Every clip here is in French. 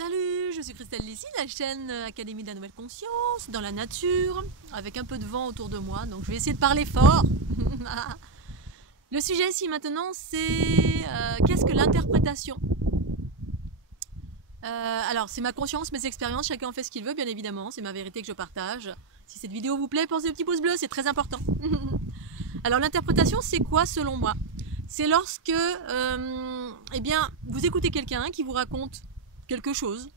Salut, je suis Christelle Lissy, la chaîne Académie de la Nouvelle Conscience, dans la nature, avec un peu de vent autour de moi, donc je vais essayer de parler fort. Le sujet ici maintenant, c'est qu'est-ce que l'interprétation? Alors, c'est ma conscience, mes expériences, chacun en fait ce qu'il veut, bien évidemment, c'est ma vérité que je partage. Si cette vidéo vous plaît, pensez au petit pouce bleu, c'est très important. Alors, l'interprétation, c'est quoi selon moi? C'est lorsque eh bien, vous écoutez quelqu'un qui vous raconte quelque chose.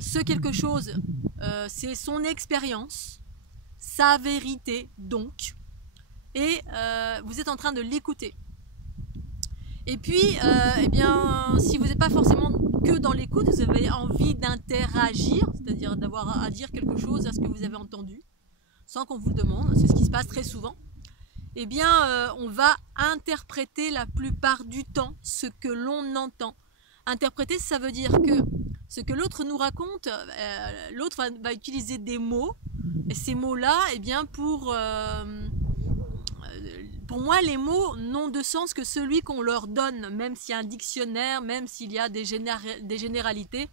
Ce quelque chose, c'est son expérience, sa vérité donc, et vous êtes en train de l'écouter. Et puis, eh bien, si vous n'êtes pas forcément que dans l'écoute, vous avez envie d'interagir, c'est-à-dire d'avoir à dire quelque chose à ce que vous avez entendu, sans qu'on vous le demande, c'est ce qui se passe très souvent, eh bien, on va interpréter la plupart du temps ce que l'on entend. Interpréter, ça veut dire que ce que l'autre nous raconte, l'autre va utiliser des mots, et ces mots-là, eh bien, pour moi, les mots n'ont de sens que celui qu'on leur donne, même s'il y a un dictionnaire, même s'il y a des généralités.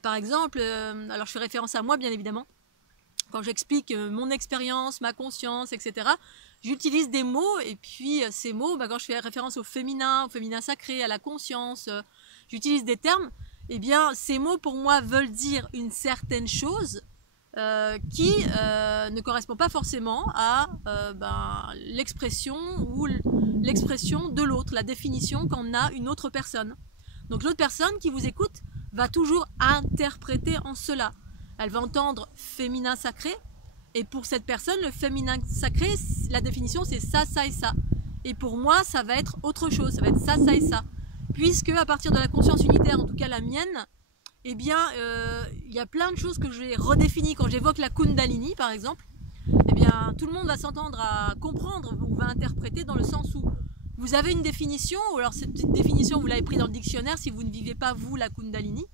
Par exemple, alors je fais référence à moi, bien évidemment, quand j'explique mon expérience, ma conscience, etc., j'utilise des mots, et puis ces mots, quand je fais référence au féminin sacré, à la conscience, j'utilise des termes, eh bien, ces mots, pour moi, veulent dire une certaine chose qui ne correspond pas forcément à l'expression ou l'expression de l'autre, la définition qu'en a une autre personne. Donc l'autre personne qui vous écoute va toujours interpréter en cela. Elle va entendre féminin sacré, et pour cette personne, le féminin sacré, la définition c'est ça, ça et ça. Et pour moi, ça va être autre chose, ça va être ça, ça et ça. Puisque à partir de la conscience unitaire, en tout cas la mienne, eh bien, y a plein de choses que j'ai redéfinies. Quand j'évoque la Kundalini, par exemple, eh bien, tout le monde va s'entendre à comprendre ou va interpréter dans le sens où vous avez une définition, ou alors cette définition, vous l'avez prise dans le dictionnaire si vous ne vivez pas, vous, la Kundalini.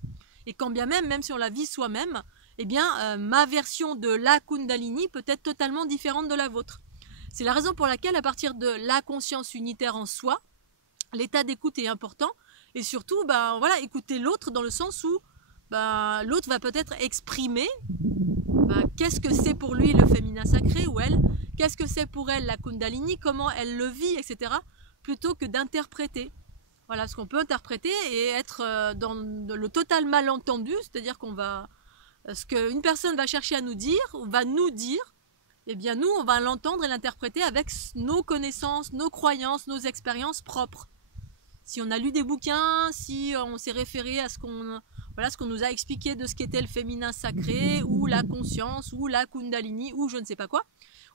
Et quand bien même si on la vit soi-même, eh bien, ma version de la Kundalini peut être totalement différente de la vôtre. C'est la raison pour laquelle, à partir de la conscience unitaire en soi, l'état d'écoute est important. Et surtout, voilà, écouter l'autre dans le sens où l'autre va peut-être exprimer qu'est-ce que c'est pour lui le féminin sacré, ou elle, qu'est-ce que c'est pour elle la Kundalini, comment elle le vit, etc., plutôt que d'interpréter. Voilà, ce qu'on peut interpréter et être dans le total malentendu, c'est-à-dire qu'on va... Ce qu'une personne va chercher à nous dire, ou va nous dire, eh bien nous, on va l'entendre et l'interpréter avec nos connaissances, nos croyances, nos expériences propres. Si on a lu des bouquins, si on s'est référé à ce qu'on nous a expliqué de ce qu'était le féminin sacré, ou la conscience, ou la Kundalini, ou je ne sais pas quoi,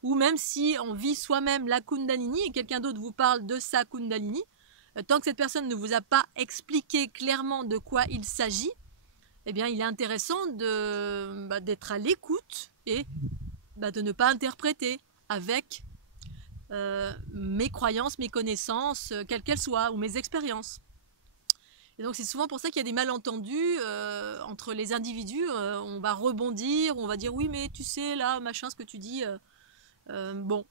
ou même si on vit soi-même la Kundalini et quelqu'un d'autre vous parle de sa Kundalini, tant que cette personne ne vous a pas expliqué clairement de quoi il s'agit, eh bien, il est intéressant d'être à l'écoute et de ne pas interpréter avec mes croyances, mes connaissances, quelles qu'elles soient, ou mes expériences. Et donc, c'est souvent pour ça qu'il y a des malentendus entre les individus. On va rebondir, on va dire oui, mais tu sais, là, machin, ce que tu dis, bon.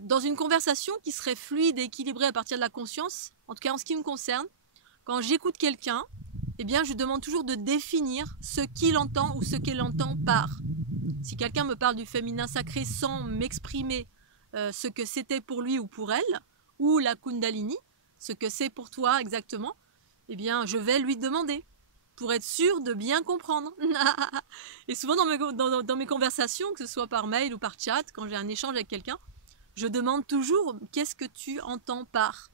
Dans une conversation qui serait fluide et équilibrée à partir de la conscience, en tout cas en ce qui me concerne, quand j'écoute quelqu'un, eh bien, je demande toujours de définir ce qu'il entend ou ce qu'elle entend par. Si quelqu'un me parle du féminin sacré sans m'exprimer ce que c'était pour lui ou pour elle, ou la Kundalini, ce que c'est pour toi exactement, eh bien, je vais lui demander pour être sûr de bien comprendre. Et souvent dans mes conversations, que ce soit par mail ou par chat, quand j'ai un échange avec quelqu'un, je demande toujours qu'est-ce que tu entends par.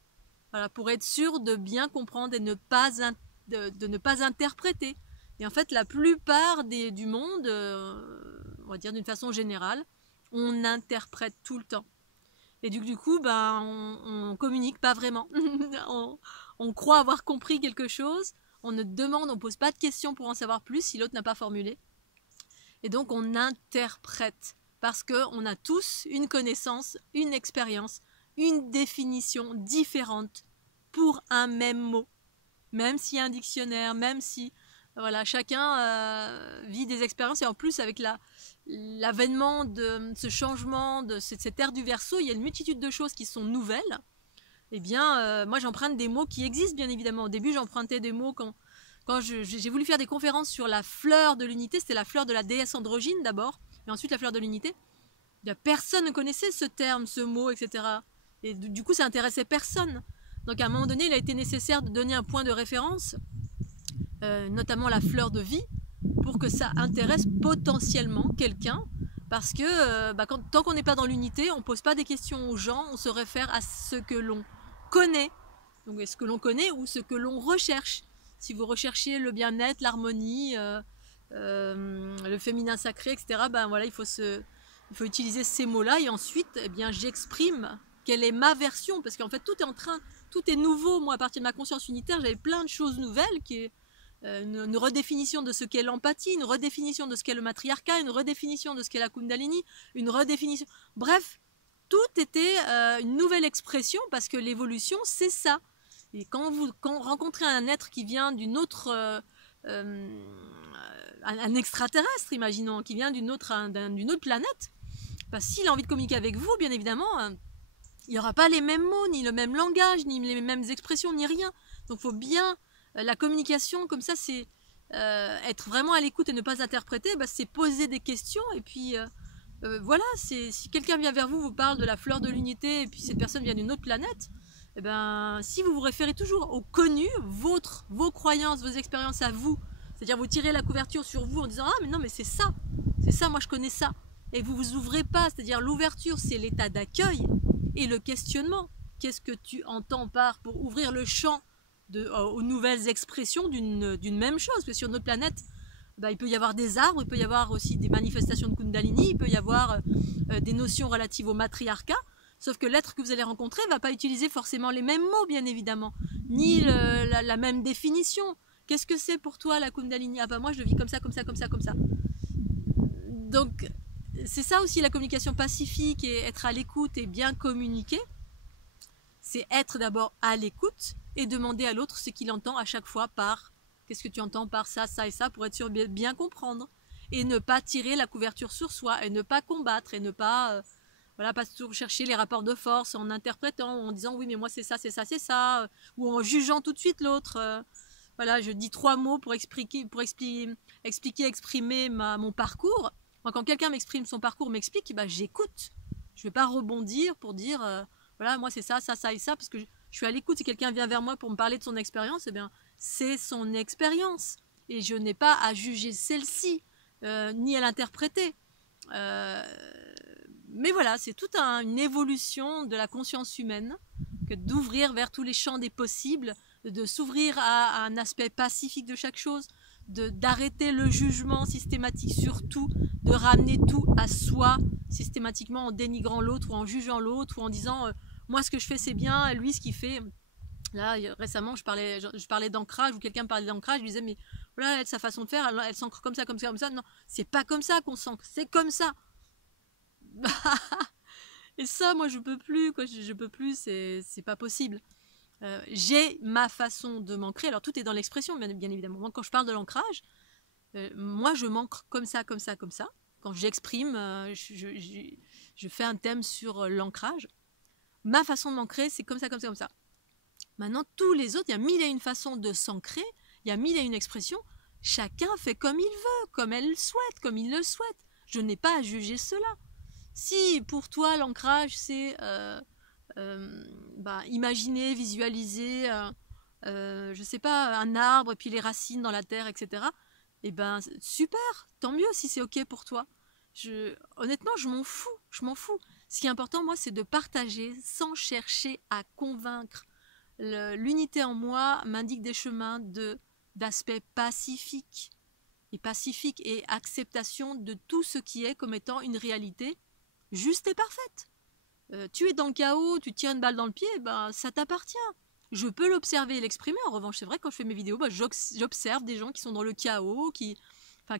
Voilà, pour être sûr de bien comprendre et de ne pas interpréter. Et en fait, la plupart du monde, on va dire d'une façon générale, on interprète tout le temps. Et du coup, on communique pas vraiment. on croit avoir compris quelque chose, on ne demande, on pose pas de questions pour en savoir plus si l'autre n'a pas formulé. Et donc, on interprète. Parce qu'on a tous une connaissance, une expérience, une définition différente pour un même mot. Même s'il y a un dictionnaire, même si voilà, chacun vit des expériences. Et en plus, avec l'avènement de ce changement, de cette ère du Verseau, il y a une multitude de choses qui sont nouvelles. Eh bien, moi j'emprunte des mots qui existent bien évidemment. Au début, j'empruntais des mots quand quand j'ai voulu faire des conférences sur la fleur de l'unité, c'était la fleur de la déesse androgyne d'abord, et ensuite la fleur de l'unité. Personne ne connaissait ce terme, ce mot, etc. Et du coup, ça intéressait personne. Donc à un moment donné, il a été nécessaire de donner un point de référence, notamment la fleur de vie, pour que ça intéresse potentiellement quelqu'un. Parce que tant qu'on n'est pas dans l'unité, on ne pose pas des questions aux gens, on se réfère à ce que l'on connaît. Donc ce que l'on connaît ou ce que l'on recherche. Si vous recherchez le bien-être, l'harmonie, le féminin sacré, etc., voilà, il faut utiliser ces mots-là. Et ensuite, eh bien, j'exprime quelle est ma version. Parce qu'en fait, tout est nouveau. Moi, à partir de ma conscience unitaire, j'avais plein de choses nouvelles qui est une redéfinition de ce qu'est l'empathie, une redéfinition de ce qu'est le matriarcat, une redéfinition de ce qu'est la Kundalini, une redéfinition... Bref, tout était une nouvelle expression parce que l'évolution, c'est ça. Et quand vous rencontrez un être qui vient d'une autre... un extraterrestre, imaginons, qui vient d'une autre planète, s'il a envie de communiquer avec vous, bien évidemment, il n'y aura pas les mêmes mots, ni le même langage, ni les mêmes expressions, ni rien. Donc il faut bien... La communication, comme ça, c'est être vraiment à l'écoute et ne pas interpréter, c'est poser des questions. Et puis, voilà, si quelqu'un vient vers vous, vous parle de la fleur de l'unité, et puis cette personne vient d'une autre planète, si vous vous référez toujours au connu, vos croyances, vos expériences à vous, c'est-à-dire vous tirez la couverture sur vous en disant « Ah, mais non, mais c'est ça, moi je connais ça ». Et vous vous ouvrez pas, c'est-à-dire l'ouverture, c'est l'état d'accueil et le questionnement. Qu'est-ce que tu entends pour ouvrir le champ aux nouvelles expressions d'une même chose, parce que sur notre planète, il peut y avoir des arbres, il peut y avoir aussi des manifestations de Kundalini, il peut y avoir des notions relatives au matriarcat, sauf que l'être que vous allez rencontrer ne va pas utiliser forcément les mêmes mots, bien évidemment, ni la même définition. Qu'est-ce que c'est pour toi la Kundalini? Ah moi je le vis comme ça, comme ça, comme ça, comme ça. Donc c'est ça aussi la communication pacifique et être à l'écoute et bien communiquer. C'est être d'abord à l'écoute et demander à l'autre ce qu'il entend à chaque fois par qu'est-ce que tu entends par ça, ça et ça pour être sûr de bien comprendre et ne pas tirer la couverture sur soi et ne pas combattre et ne pas pas toujours chercher les rapports de force en interprétant ou en disant oui mais moi c'est ça, c'est ça, c'est ça ou en jugeant tout de suite l'autre. Voilà, je dis 3 mots pour exprimer mon parcours. Moi, quand quelqu'un m'exprime son parcours, m'explique, j'écoute. Je ne vais pas rebondir pour dire voilà, moi c'est ça, ça, ça et ça, parce que je suis à l'écoute. Si quelqu'un vient vers moi pour me parler de son expérience, c'est son expérience. Et je n'ai pas à juger celle-ci, ni à l'interpréter. Mais voilà, c'est toute une évolution de la conscience humaine, que d'ouvrir vers tous les champs des possibles, de s'ouvrir à un aspect pacifique de chaque chose, d'arrêter le jugement systématique sur tout, de ramener tout à soi systématiquement en dénigrant l'autre ou en jugeant l'autre ou en disant moi ce que je fais c'est bien et lui ce qu'il fait. Là récemment je parlais d'ancrage ou quelqu'un me parlait d'ancrage, je lui disais mais voilà sa façon de faire, elle s'ancre comme ça, comme ça, comme ça. Non, c'est pas comme ça qu'on s'ancre, c'est comme ça. Et ça moi je peux plus, quoi, je peux plus, c'est pas possible. J'ai ma façon de m'ancrer, alors tout est dans l'expression bien évidemment. Moi quand je parle de l'ancrage, moi je m'ancre comme ça, comme ça, comme ça. Quand j'exprime, je fais un thème sur l'ancrage. Ma façon de m'ancrer, c'est comme ça, comme ça, comme ça. Maintenant, tous les autres, il y a 1001 façons de s'ancrer, il y a 1001 expressions. Chacun fait comme il veut, comme elle le souhaite, comme il le souhaite. Je n'ai pas à juger cela. Si pour toi, l'ancrage, c'est imaginer, visualiser, je sais pas, un arbre, et puis les racines dans la terre, etc., super, tant mieux si c'est ok pour toi. Honnêtement, je m'en fous. Ce qui est important, moi, c'est de partager sans chercher à convaincre. L'unité en moi m'indique des chemins d'aspect pacifique et acceptation de tout ce qui est comme étant une réalité juste et parfaite. Tu es dans le chaos, tu tires une balle dans le pied, ça t'appartient. Je peux l'observer et l'exprimer. En revanche, c'est vrai, quand je fais mes vidéos, j'observe des gens qui sont dans le chaos, qui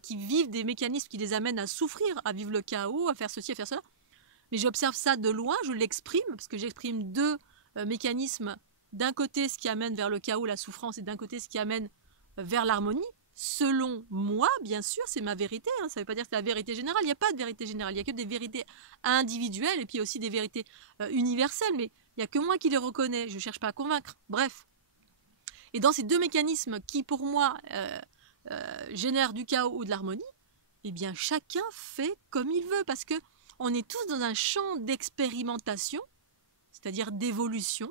vivent des mécanismes qui les amènent à souffrir, à vivre le chaos, à faire ceci, à faire cela. Mais j'observe ça de loin, je l'exprime, parce que j'exprime 2 mécanismes. D'un côté, ce qui amène vers le chaos, la souffrance, et d'un côté, ce qui amène vers l'harmonie. Selon moi, bien sûr, c'est ma vérité. Ça ne veut pas dire que c'est la vérité générale. Il n'y a pas de vérité générale. Il n'y a que des vérités individuelles et puis aussi des vérités universelles. Mais il n'y a que moi qui les reconnais. Je ne cherche pas à convaincre. Bref. Et dans ces deux mécanismes qui, pour moi, génèrent du chaos ou de l'harmonie, eh bien, chacun fait comme il veut, parce que on est tous dans un champ d'expérimentation, c'est-à-dire d'évolution,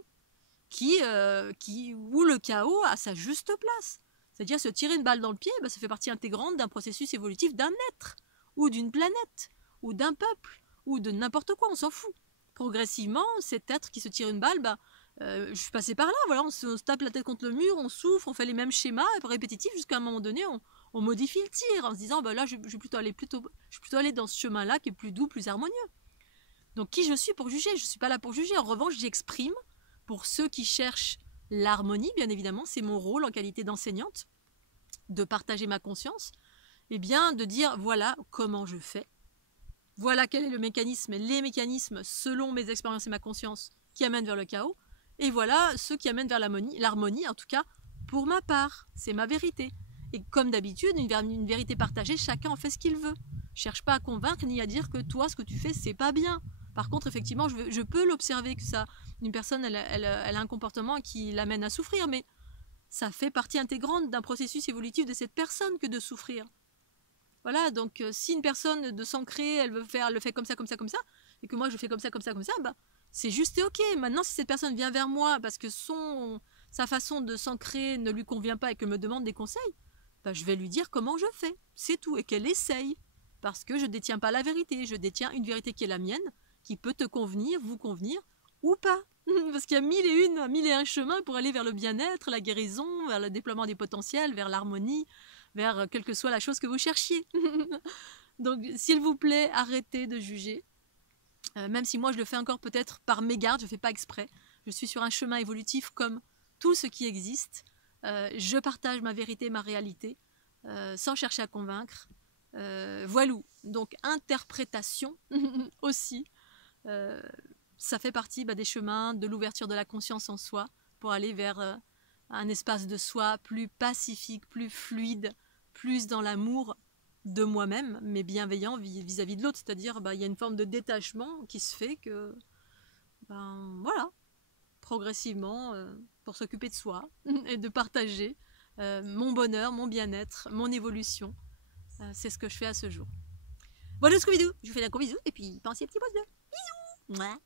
où le chaos a sa juste place. C'est-à-dire se tirer une balle dans le pied, ça fait partie intégrante d'un processus évolutif d'un être, ou d'une planète, ou d'un peuple, ou de n'importe quoi, on s'en fout. Progressivement, cet être qui se tire une balle, je suis passée par là, voilà, on se tape la tête contre le mur, on souffre, on fait les mêmes schémas répétitifs jusqu'à un moment donné, on modifie le tir en se disant là je suis plutôt allé dans ce chemin-là qui est plus doux, plus harmonieux. Donc qui je suis pour juger? Je ne suis pas là pour juger. En revanche, j'exprime pour ceux qui cherchent l'harmonie, bien évidemment, c'est mon rôle en qualité d'enseignante, de partager ma conscience, et bien de dire voilà comment je fais, voilà quel est le mécanisme, les mécanismes selon mes expériences et ma conscience qui amènent vers le chaos, et voilà ceux qui amènent vers l'harmonie, en tout cas pour ma part, c'est ma vérité. Et comme d'habitude, une vérité partagée, chacun en fait ce qu'il veut. Je cherche pas à convaincre ni à dire que toi, ce que tu fais, c'est pas bien. Par contre, effectivement, je peux l'observer que une personne, elle a un comportement qui l'amène à souffrir, mais ça fait partie intégrante d'un processus évolutif de cette personne que de souffrir. Voilà, donc si une personne de s'ancrer, elle le fait comme ça, comme ça, comme ça, et que moi je fais comme ça, comme ça, comme ça, c'est juste et ok. Maintenant, si cette personne vient vers moi parce que sa façon de s'ancrer ne lui convient pas et qu'elle me demande des conseils, je vais lui dire comment je fais, c'est tout, et qu'elle essaye. Parce que je ne détiens pas la vérité, je détiens une vérité qui est la mienne, qui peut te convenir, vous convenir, ou pas. Parce qu'il y a mille et un chemins pour aller vers le bien-être, la guérison, vers le déploiement des potentiels, vers l'harmonie, vers quelle que soit la chose que vous cherchiez. Donc, s'il vous plaît, arrêtez de juger. Même si moi, je le fais encore peut-être par mégarde, je ne fais pas exprès. Je suis sur un chemin évolutif comme tout ce qui existe. Je partage ma vérité, ma réalité, sans chercher à convaincre. Voilou. Donc, interprétation aussi. Ça fait partie des chemins de l'ouverture de la conscience en soi pour aller vers un espace de soi plus pacifique, plus fluide, plus dans l'amour de moi-même, mais bienveillant vis-à-vis de l'autre. C'est-à-dire, il y a une forme de détachement qui se fait que, voilà, progressivement, pour s'occuper de soi et de partager mon bonheur, mon bien-être, mon évolution. C'est ce que je fais à ce jour. Voilà, Scooby-Doo, je vous fais un gros bisou et puis pensez à petit pouce bleu. Bisous. Mouah.